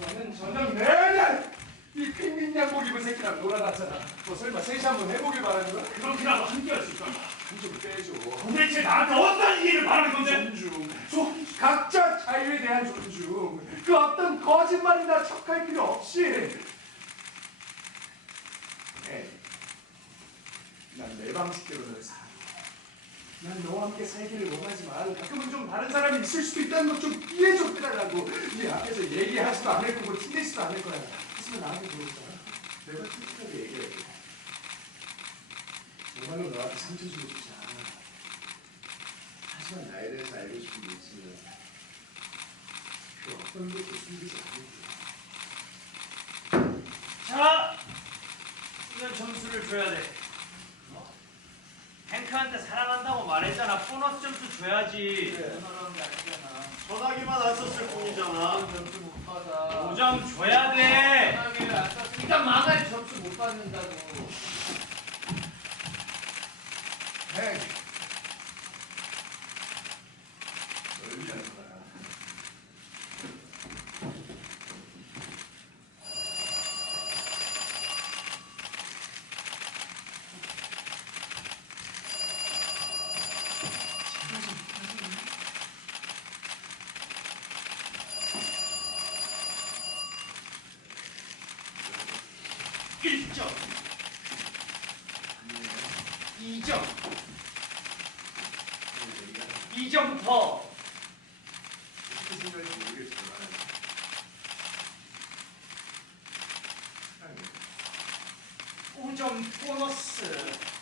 저는 저녁 내내 이 핑민 양복 입은 새끼랑 놀아놨잖아. 너 설마 셋이 한번 해보길 바라는 거야? 그렇게라도 함께 할 수 있잖아. 좀 빼줘. 도대체 나한테 어떤 일을 바라는 건데? 존중. 존, 각자 자유에 대한 존중. 그 어떤 거짓말이나 척할 필요 없이. 네. 난내 방식대로 널 사랑해. 난 너와 함께 살기를 원하지만 가끔은 좀 다른 사람이 있을 수도 있다는 것 좀 이해 좀 해달라고. 네 앞에서 얘기하지도 않을 거고 티내지도 않을 거야. 하지만 나한테 물어보잖아. 내가 솔직하게 얘기해. 정말로 너한테 상처 주고 싶지 않아. 하지만 나에 대해서 알고 싶은 게 있으면 그 어떤 것도 숨기지 않을게. 자, 이건 점수를 줘야 돼. 모니카한테 사랑한다고 말했잖아. 보너스 점수 줘야지. 그런 게 아니잖아. 전화기만 안 썼을 뿐이잖아. 점수 못 받아. 5점 줘야 돼. 전화기를 안 썼어. 니가 망할 점수 못 받는다고. 100. 1점. 2점. 2점 더. 5점 보너스.